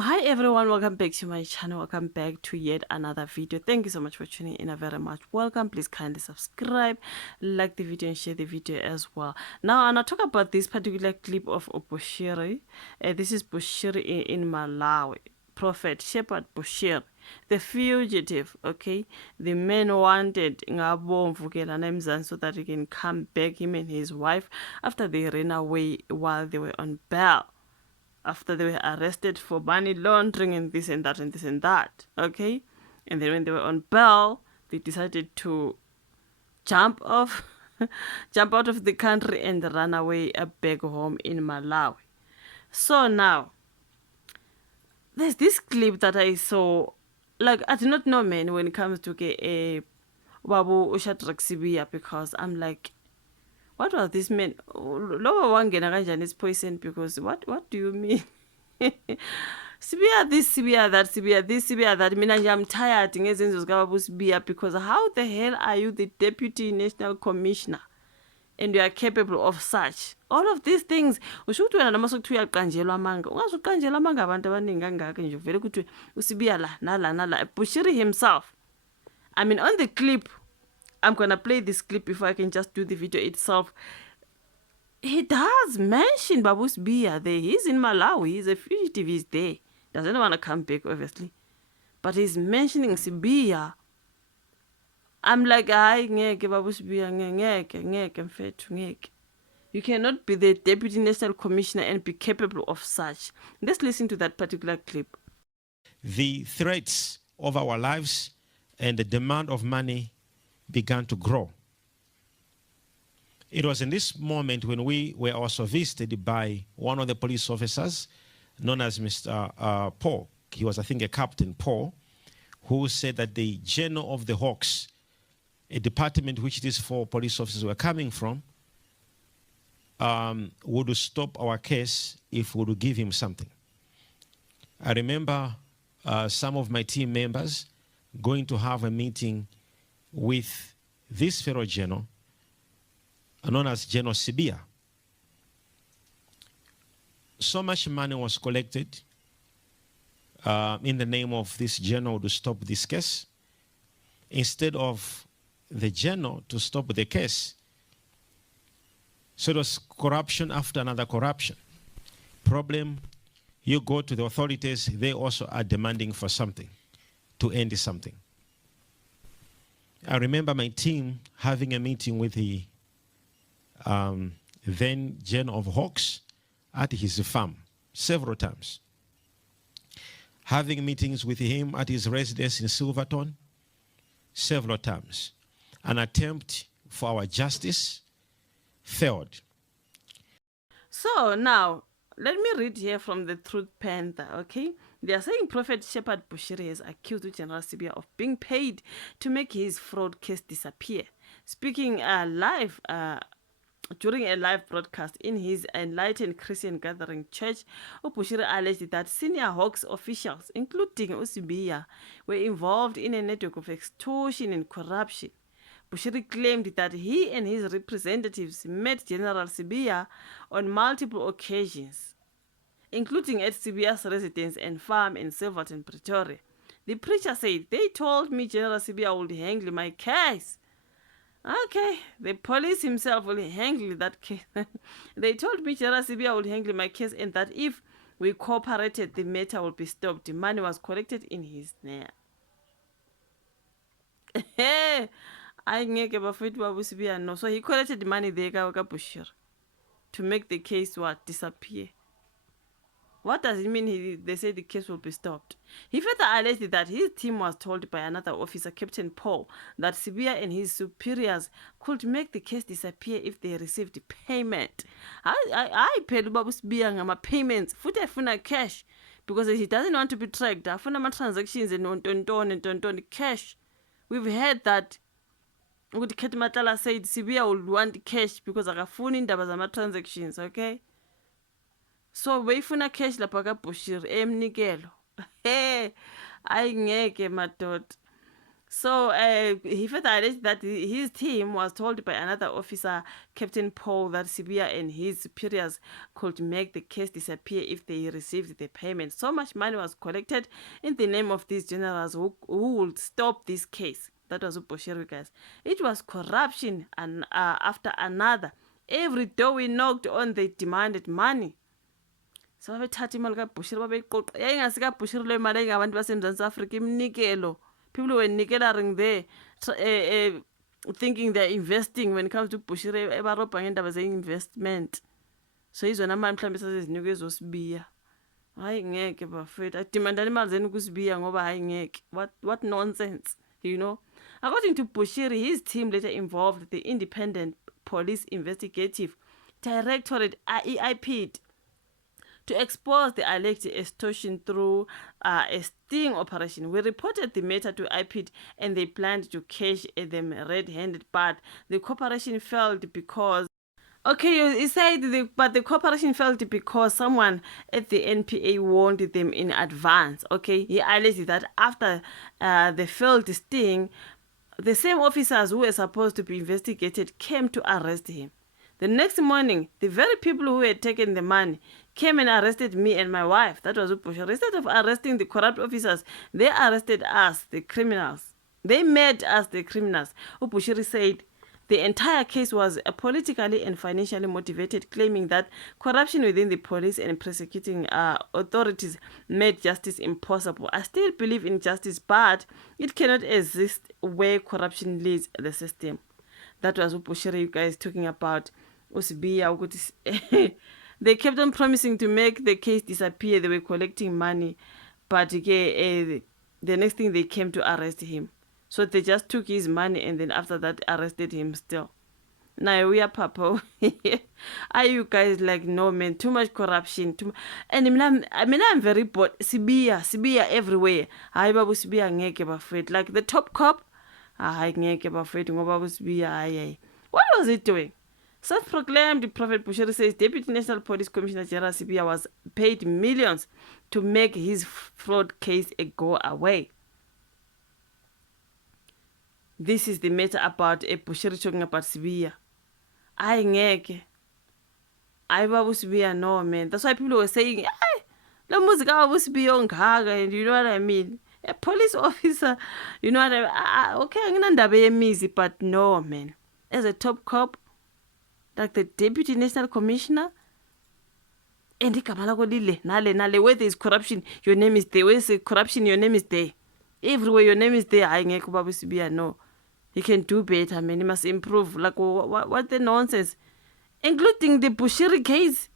Hi everyone, welcome back to my channel. Welcome back to yet another video. Thank you so much for tuning in. Very much welcome. Please kindly subscribe, like the video, and share the video as well. Now I'm gonna talk about this particular clip of Bushiri. This is Bushiri in Malawi. Prophet Shepherd Bushiri, the fugitive. Okay, the man wanted Ngabo Mvukela so that he can come back, him and his wife, after they ran away while they were on bail, after they were arrested for money laundering and this and that and this and that. Okay? And then when they were on bail, they decided to jump off, jump out of the country and run away back home in Malawi. So now, there's this clip that I saw. Like, I do not know, man, when it comes to Babu Shadrack Sibiya, because I'm like, what was this man? Lower one generation is poison, because what do you mean? Sibiya this, Sibiya that, Sibiya this, Sibiya that. I'm tired Sibiya, because how the hell are you the deputy national commissioner and you are capable of such? All of these things. Usho ukuthi wena noma sokuthiwa uyaqanjelwa amanga. Ungazuqanjelwa amanga abantu abaningi kangaka nje vele ukuthi uSibiya la nala. Bushiri himself. I mean, on the clip, I'm gonna play this clip before I can just do the video itself. He does mention Babu Sibiya there. He's in Malawi. He's a fugitive. He's there. Doesn't want to come back, obviously. But he's mentioning Sibiya. I'm like, hayi ngeke Babu Sibiya, ngeke mfethu, ngeke. You cannot be the deputy national commissioner and be capable of such. Let's listen to that particular clip. The threats of our lives and the demand of money began to grow. It was in this moment when we were also visited by one of the police officers known as Mr. Paul. He was, I think, a Captain Paul, who said that the General of the Hawks, a department which these 4 police officers were coming from, would stop our case if we would give him something. I remember some of my team members going to have a meeting with this fellow general, known as General Sibiya. So much money was collected in the name of this general to stop this case. Instead of the general to stop the case, so it was corruption after another corruption. Problem, you go to the authorities, they also are demanding for something, to end something. I remember my team having a meeting with the then General of Hawks at his farm several times. Having meetings with him at his residence in Silverton several times. An attempt for our justice failed. So now, let me read here from the Truth Panther, okay? They are saying Prophet Shepherd Bushiri has accused General Sibiya of being paid to make his fraud case disappear. Speaking live during a live broadcast in his Enlightened Christian Gathering Church, Bushiri alleged that senior Hawks officials, including Sibiya, were involved in a network of extortion and corruption. Bushiri claimed that he and his representatives met General Sibiya on multiple occasions, including at Sibiya's residence and farm in Silverton, Pretoria. The preacher said, "They told me General Sibiya would handle my case." Okay, the police himself will handle that case. They told me General Sibiya would handle my case and that if we cooperated, the matter would be stopped. The money was collected in his name. I ngeke bafethu Babu Sibiya no. So he collected the money there ka Bushiri to make the case disappear. What does it mean they say the case will be stopped? He further alleged that his team was told by another officer, Captain Paul, that Sibiya and his superiors could make the case disappear if they received payment. I paid Babu Sibiya ngama payments. Futhi efuna cash because he doesn't want to be tracked. Afuna ma transactions and cash. We've heard that ukuthi Khethi Matala said Sibiya would want cash because akafuni indaba zama transactions, okay? So beyifuna cash lapha kaBushiri emnikelo. Hey, ayingeke madoda. So he further alleged that his team was told by another officer, Captain Paul, that Sibia and his superiors could make the case disappear if they received the payment. So much money was collected in the name of these generals who would stop this case. That was Bushiri, guys. It was corruption and after another. Every door we knocked on, they demanded money. So babethatha imali kaBushiri babeyiqoqa. YayingasikaBushiri le mali engabantu baseMzantsi Afrika imnikelo. People were nickelaring there, thinking they're investing when it comes to Bushiri ebarobha ngendaba ze-investment. So izona mali mhlawumbe sasezinikwe ezosibiya. Hayi ngeke bafethu. Adimandani imali zenu kusibiya ngoba hayi ngeke. What nonsense, you know? According to Bushiri, his team later involved the Independent Police Investigative Directorate, EIPD, to expose the alleged extortion through a sting operation. We reported the matter to IPID and they planned to catch them red-handed, but the cooperation failed because... Okay, he said, but the cooperation failed because someone at the NPA warned them in advance. Okay, he alleged that after the failed sting, the same officers who were supposed to be investigated came to arrest him. The next morning, the very people who had taken the money came and arrested me and my wife. That was Bushiri. Instead of arresting the corrupt officers, they arrested us, the criminals. They made us the criminals. Bushiri said the entire case was politically and financially motivated, claiming that corruption within the police and prosecuting authorities made justice impossible. I still believe in justice, but it cannot exist where corruption leads the system. That was Bushiri, you guys, talking about Usibiya. They kept on promising to make the case disappear. They were collecting money. But the next thing, they came to arrest him. So they just took his money and then after that arrested him still. Now we are papa. Are you guys like, no man, too much corruption. And I'm very bored. Sibiya everywhere. Hayi babu Sibiya ngeke bafethu. Like the top cop. Hayi ngeke bafethu ngoba Sibiya hayi. What was he doing? Self-proclaimed Prophet Bushiri says Deputy National Police Commissioner Gerald Sibiya was paid millions to make his fraud case a go away. This is the matter about Bushiri talking about Sibiya. Ayi ngeke. Ayi babu Sibiya, no man. That's why people were saying, "Ay, la music babu Sibiya ongaka," and you know what I mean? A police officer, you know what I mean? Okay, anginandaba yemizi, but no man. As a top cop, like the Deputy National Commissioner, and nale, where there is corruption, your name is there. Where there is corruption, your name is there. Everywhere your name is there, I ngeke babu Sibiya, no. He can do better, man. He must improve. Like, what the nonsense? Including the Bushiri case.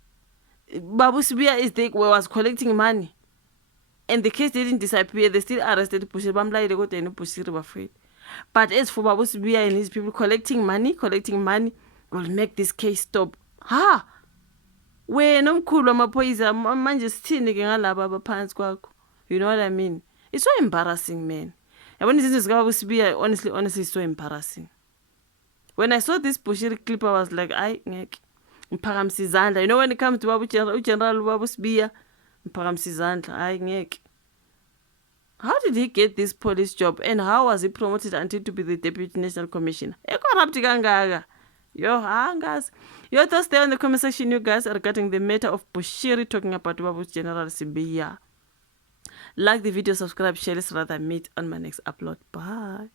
Babu Sibiya is there, was collecting money. And the case didn't disappear. They still arrested Bushiri. But as for Babu Sibiya and his people collecting money will make this case stop. Ha! Wena omkhulu wamaphoyisa manje sithini ke ngalabo abaphansi kwakho? You know what I mean? It's so embarrassing, man. Yabona izinto zikaBabu Sibiya, honestly, it's so embarrassing. When I saw this Bushiri clip, I was like, ayi ngeke. Mphakamisa izandla. You know, when it comes to General Babu Sibiya, mphakamisa izandla, ayi ngeke. How did he get this police job and how was he promoted until to be the Deputy National Commissioner? Corrupt kangaka. Your thoughts there in the comment section, you guys, regarding the matter of Bushiri talking about Babu General Sibiya. Like the video, subscribe, share. Let's rather meet on my next upload. Bye.